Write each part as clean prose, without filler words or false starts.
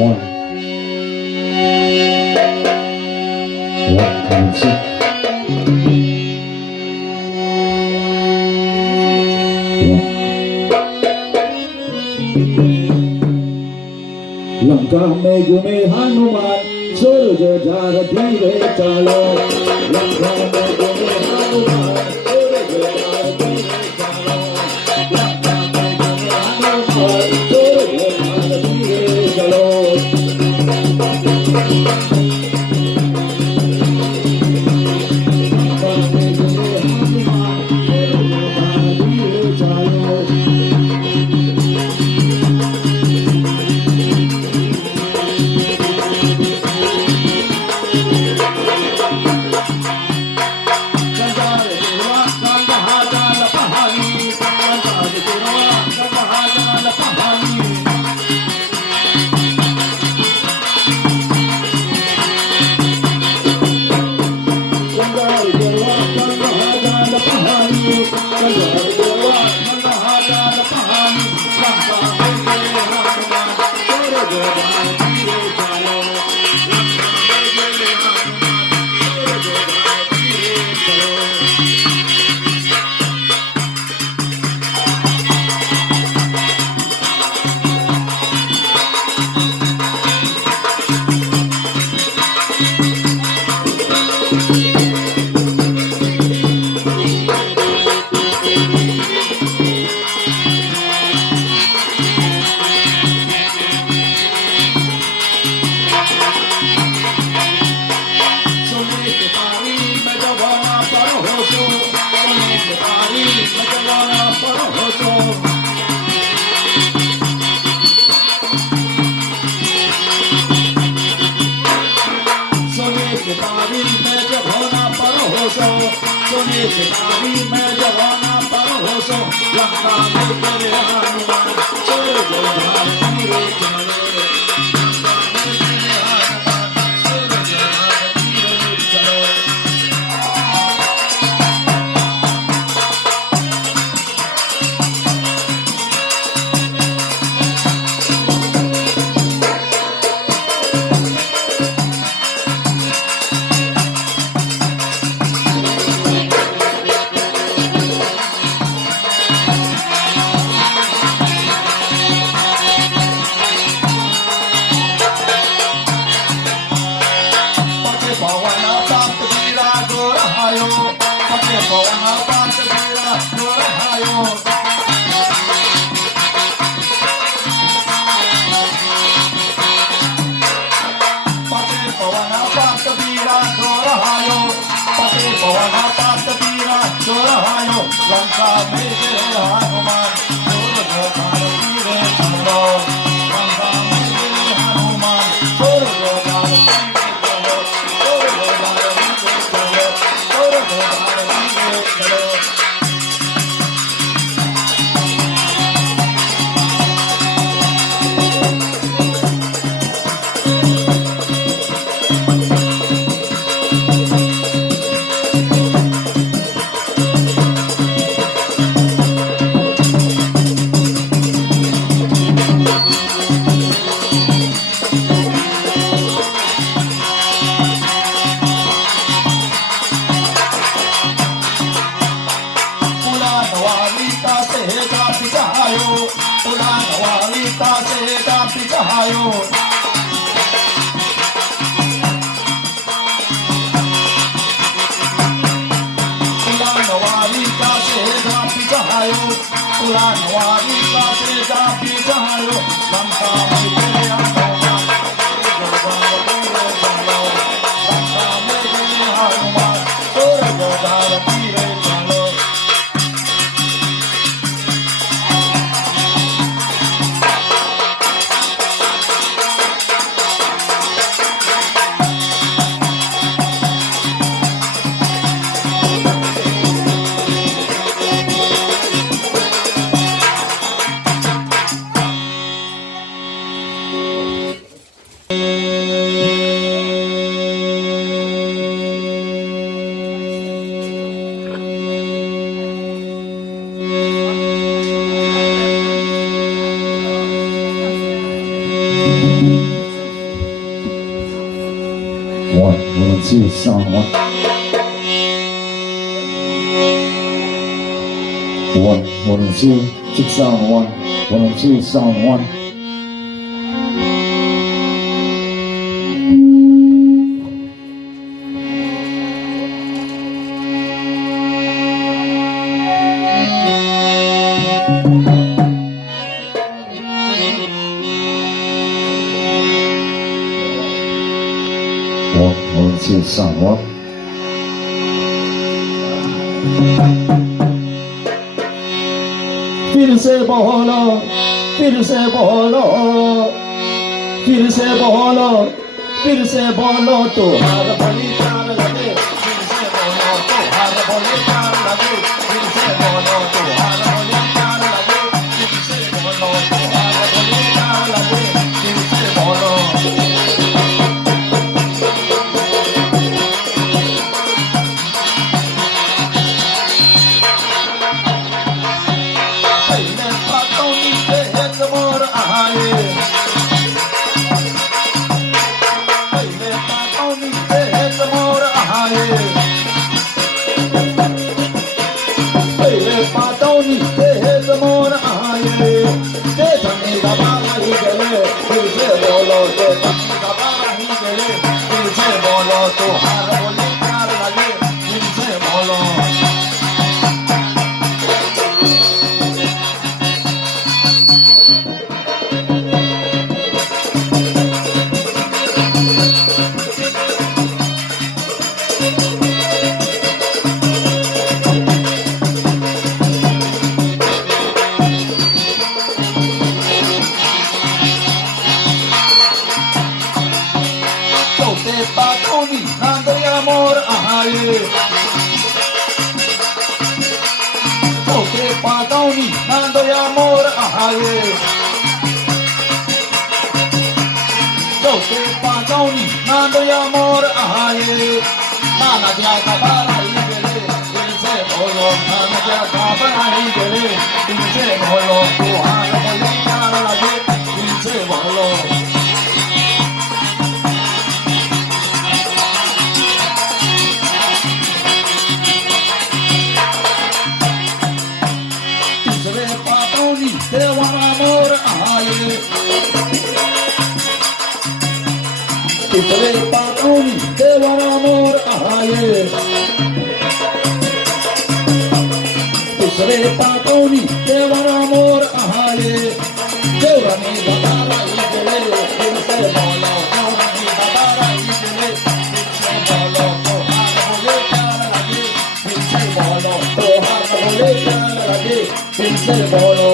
लंका में घूमे हनुमान सूरज झार धीरे चलो लंका में घूमे हनुमान सूरज झार धीरे चलो लंका में घूमे हनुमान सूरज झार धीरे चलो शिकारी में जवाना पर हो सो लंका में तेरे हनुमान सूरज झार धीरे चलो लंका में तेरे हनुमान सूरज झार धीरे चलो लंका में तेरे हनुमान सूरज झार धीरे चलो लंका में तेरे हनुमान सूरज झार धीरे चलो सूरज झार धीरे चलो One and two, sound one. One and two, check sound one. One and two, sound one. One and two, sound one. Feel say bolo, feel say bolo, feel say bolo, feel say bolo to har bali char lage, feel say bolo to har bali char lage, feel say bolo to har bali char lage, feel say bolo to har bali char lage, feel say bolo. Nando y amor, aye. Dote padoni, nando y amor, aye. Nana ya kabara igele, inse bolo. Nana ya kabara igele, inse bolo. Tuhara boli kar lage, inse bolo. Tisre patoni, devar amor, aye. Tisre patoni, devar amor, aye. Devrani babara igele, inse bolo. Devrani babara igele, inse bolo. Tohar bole kar lage, inse bolo. Tohar bole kar lage, inse bolo.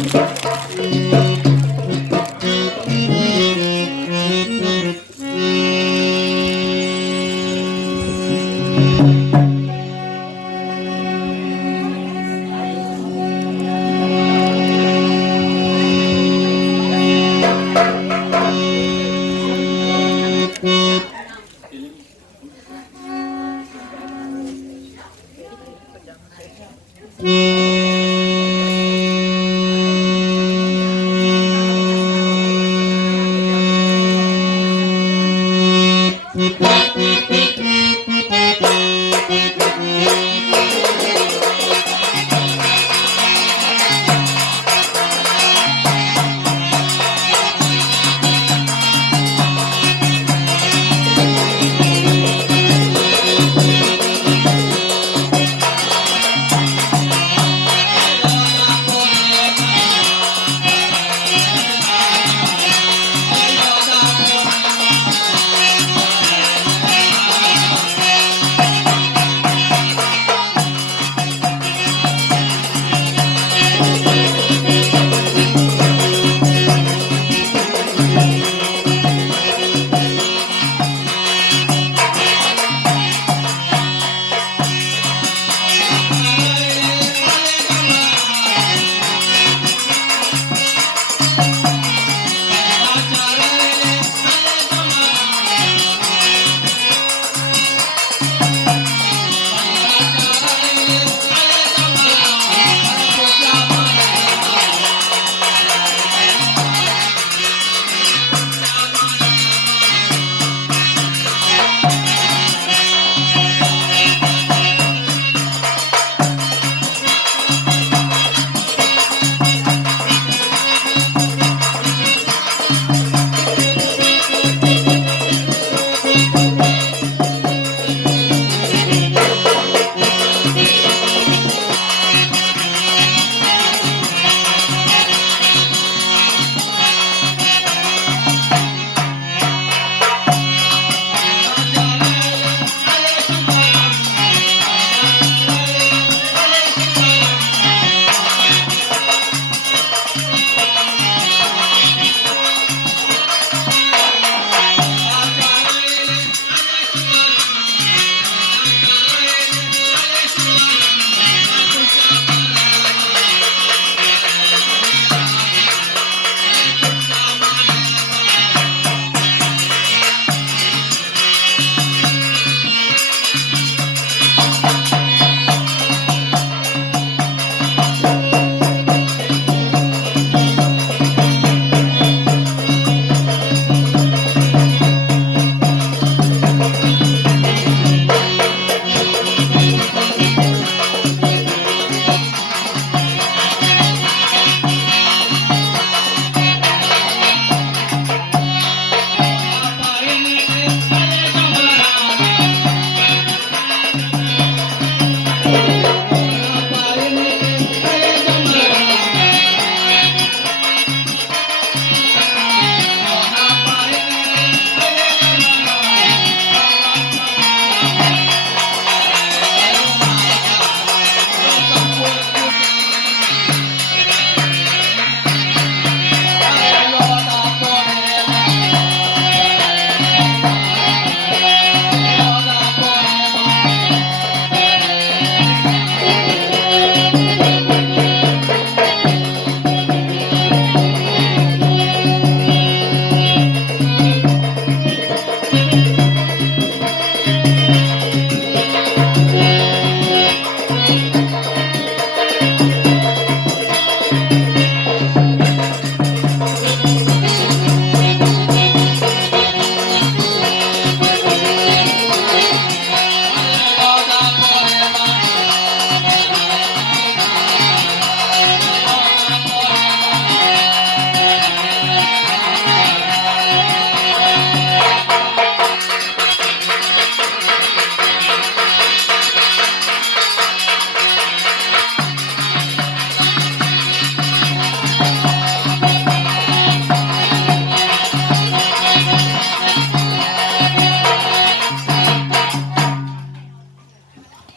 Thank you.